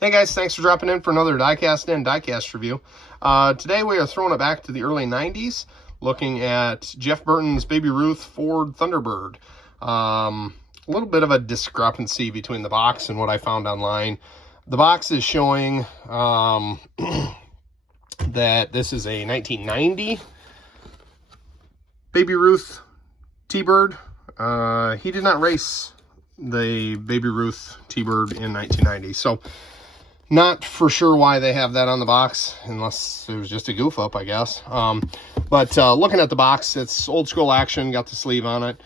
Hey guys, thanks for dropping in for another Diecast and Diecast review. Today we are throwing it back to the early 90s, looking at Jeff Burton's Baby Ruth Ford Thunderbird. A little bit of a discrepancy between the box and what I found online. The box is showing that this is a 1990 Baby Ruth T-Bird. He did not race the Baby Ruth T-Bird in 1990, so not for sure why they have that on the box, unless it was just a goof up, I guess. But looking at the box, it's old school action, got the sleeve on it.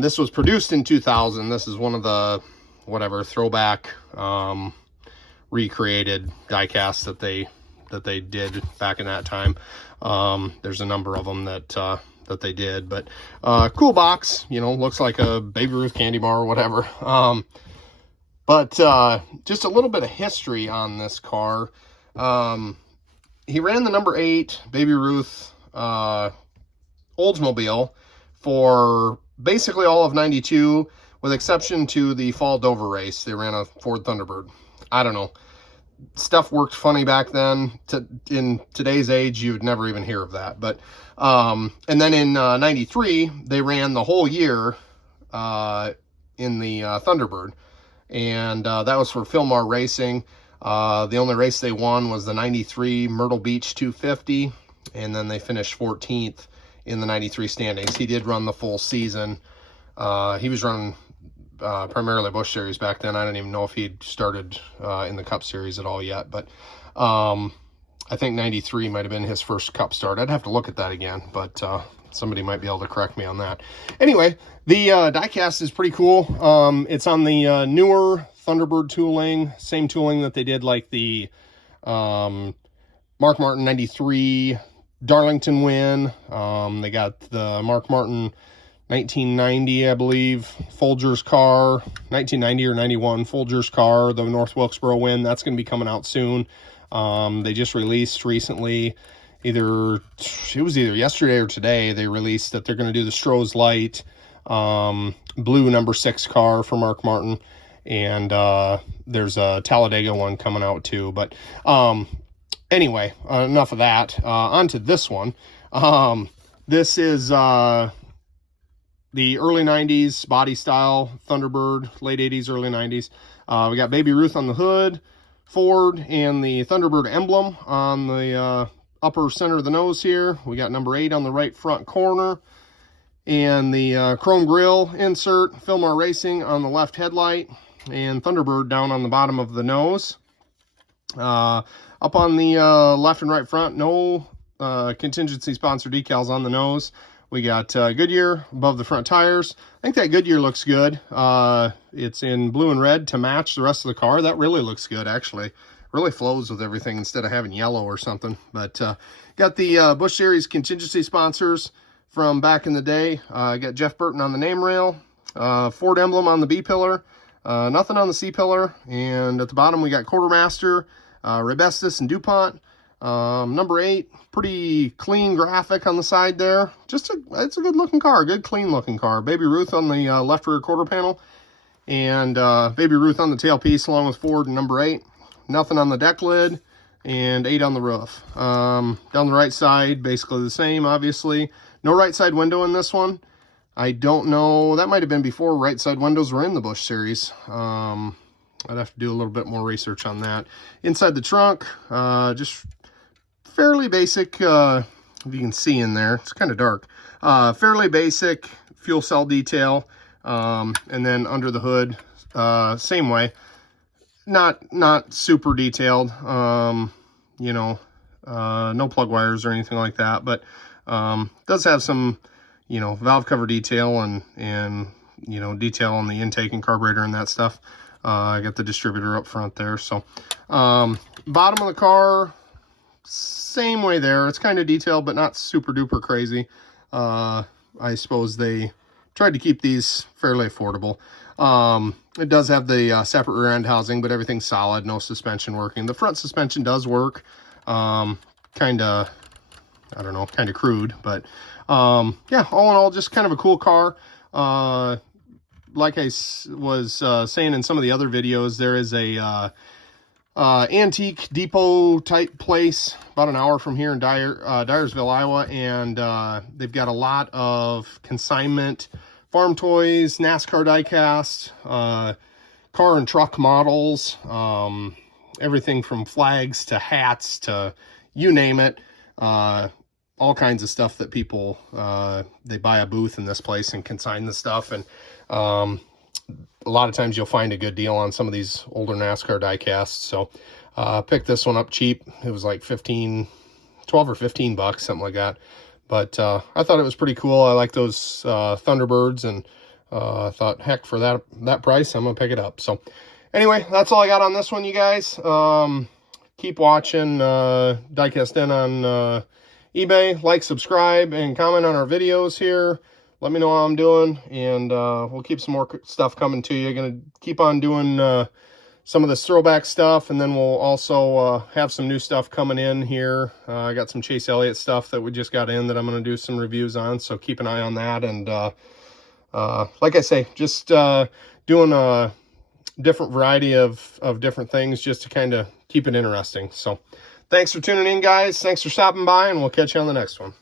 This was produced in 2000. This is one of the, whatever, throwback, recreated diecasts that they did back in that time. There's a number of them that they did, but cool box, you know, looks like a Baby Ruth candy bar or whatever. But just a little bit of history on this car. He ran the number 8 Baby Ruth Oldsmobile for basically all of 92, with exception to the Fall Dover race. They ran a Ford Thunderbird. I don't know. Stuff worked funny back then. In today's age, you would never even hear of that. But and then in 93, they ran the whole year in the Thunderbird. And that was for Philmar Racing. The only race they won was the 93 Myrtle Beach 250, and then they finished 14th in the 93 standings. He did run the full season. He was running primarily Busch Series back then. I don't even know if he'd started in the Cup Series at all yet, but I think 93 might have been his first Cup start. I'd have to look at that again, but somebody might be able to correct me on that. Anyway, the diecast is pretty cool. It's on the newer Thunderbird tooling, same tooling that they did like the Mark Martin 93 Darlington win. They got the Mark Martin 1990, I believe, Folgers car, 1990 or 91 Folgers car, the North Wilkesboro win. That's going to be coming out soon. They just released recently, it was either yesterday or today, they released that they're going to do the Stroh's Light blue number 6 car for Mark Martin, and there's a Talladega one coming out too. But anyway, enough of that. On to this one. This is the early 90s body style Thunderbird, late 80s, early 90s. We got Baby Ruth on the hood, Ford, and the Thunderbird emblem on the upper center of the nose here. We got number 8 on the right front corner, and the chrome grille insert, Philmar Racing on the left headlight, and Thunderbird down on the bottom of the nose. Up on the left and right front, no contingency sponsor decals on the nose. We got Goodyear above the front tires. I think that Goodyear looks good. It's in blue and red to match the rest of the car. That really looks good, actually. Really flows with everything instead of having yellow or something. But got the Busch Series contingency sponsors from back in the day. Got Jeff Burton on the name rail. Ford emblem on the B pillar. Nothing on the C pillar. And at the bottom we got Quartermaster, Rebestis, and DuPont. Number 8, pretty clean graphic on the side there. It's a good looking car, good clean looking car. Baby Ruth on the left rear quarter panel, and Baby Ruth on the tailpiece along with Ford and number 8. Nothing on the deck lid, and 8 on the roof. Down the right side, basically the same, obviously. No right side window in this one. I don't know, that might have been before right side windows were in the Busch Series. I'd have to do a little bit more research on that. Inside the trunk, just fairly basic, if you can see in there, it's kind of dark. Fairly basic fuel cell detail, and then under the hood, same way. Not super detailed, you know, no plug wires or anything like that, but does have some, you know, valve cover detail and you know, detail on the intake and carburetor and that stuff. I got the distributor up front there. So bottom of the car, same way there. It's kind of detailed, but not super duper crazy. I suppose they tried to keep these fairly affordable. It does have the separate rear end housing, but everything's solid, no suspension working. The front suspension does work. Kind of, I don't know, kind of crude, but yeah, all in all, just kind of a cool car. Like I was saying in some of the other videos, there is a antique depot type place, about an hour from here in Dyersville, Iowa, and they've got a lot of consignment farm toys, NASCAR diecast, car and truck models, everything from flags to hats to you name it, all kinds of stuff that people, they buy a booth in this place and consign the stuff. And a lot of times you'll find a good deal on some of these older NASCAR diecasts. So picked this one up cheap. It was like 12 or 15 bucks, something like that. But I thought it was pretty cool. I like those Thunderbirds, and I thought, heck, for that price, I'm gonna pick it up. So anyway, that's all I got on this one, you guys. Keep watching Diecast Den on eBay. Like, subscribe, and comment on our videos here. Let me know how I'm doing, and we'll keep some more stuff coming to you. Gonna keep on doing some of this throwback stuff, and then we'll also have some new stuff coming in here. I got some Chase Elliott stuff that we just got in that I'm gonna do some reviews on, so keep an eye on that. And like I say, just doing a different variety of different things just to kind of keep it interesting. So thanks for tuning in, guys. Thanks for stopping by, and we'll catch you on the next one.